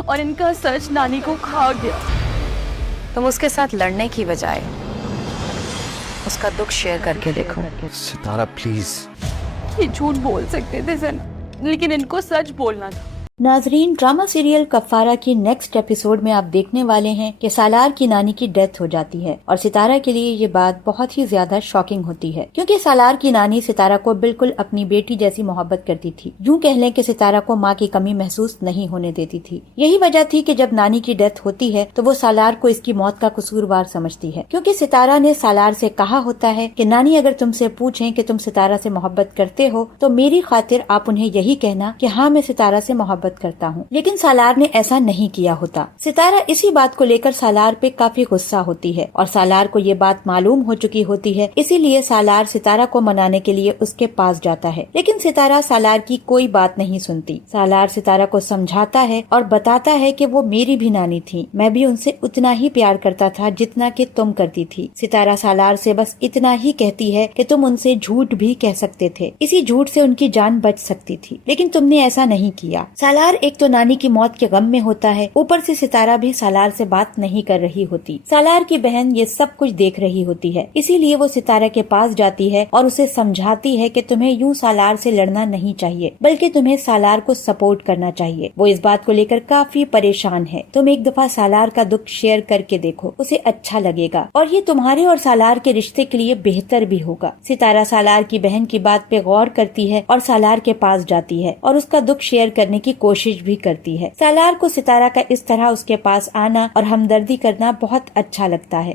और इनका सच नानी को खा गया। तुम उसके साथ लड़ने की बजाय उसका दुख शेयर करके देखो। सितारा प्लीज। ये झूठ बोल सकते थे सन, लेकिन इनको सच बोलना था। नाजरीन, ड्रामा सीरियल कफारा की नेक्स्ट एपिसोड में आप देखने वाले हैं कि सालार की नानी की डेथ हो जाती है और सितारा के लिए ये बात बहुत ही ज्यादा शॉकिंग होती है, क्योंकि सालार की नानी सितारा को बिल्कुल अपनी बेटी जैसी मोहब्बत करती थी। यूँ कह लें कि सितारा को माँ की कमी महसूस नहीं होने देती थी। यही वजह थी कि जब नानी की डेथ होती है तो वो सालार को इसकी मौत का कसूरवार समझती है, क्योंकि सितारा ने सालार से कहा होता है कि नानी अगर तुमसे पूछें कि तुम सितारा से मोहब्बत करते हो तो मेरी खातिर आप उन्हें यही कहना कि हाँ, मैं सितारा से मोहब्बत करता हूँ। लेकिन सालार ने ऐसा नहीं किया होता। सितारा इसी बात को लेकर सालार पे काफी गुस्सा होती है और सालार को ये बात मालूम हो चुकी होती है, इसीलिए सालार सितारा को मनाने के लिए उसके पास जाता है। लेकिन सितारा सालार की कोई बात नहीं सुनती। सालार सितारा को समझाता है और बताता है कि वो मेरी भी नानी थी, मैं भी उनसे उतना ही प्यार करता था जितना कि तुम करती थी। सितारा सालार से बस इतना ही कहती है कि तुम उनसे झूठ भी कह सकते थे, इसी झूठ से उनकी जान बच सकती थी, लेकिन तुमने ऐसा नहीं किया। सालार एक तो नानी की मौत के गम में होता है, ऊपर से सितारा भी सालार से बात नहीं कर रही होती। सालार की बहन ये सब कुछ देख रही होती है, इसीलिए वो सितारा के पास जाती है और उसे समझाती है कि तुम्हें यूं सालार से लड़ना नहीं चाहिए, बल्कि तुम्हें सालार को सपोर्ट करना चाहिए। वो इस बात को लेकर काफी परेशान है। तुम एक दफा सालार का दुख शेयर करके देखो, उसे अच्छा लगेगा और ये तुम्हारे और सालार के रिश्ते के लिए बेहतर भी होगा। सितारा सालार की बहन की बात पे गौर करती है और सालार के पास जाती है और उसका दुख शेयर करने की कोशिश भी करती है। सालार को सितारा का इस तरह उसके पास आना और हमदर्दी करना बहुत अच्छा लगता है।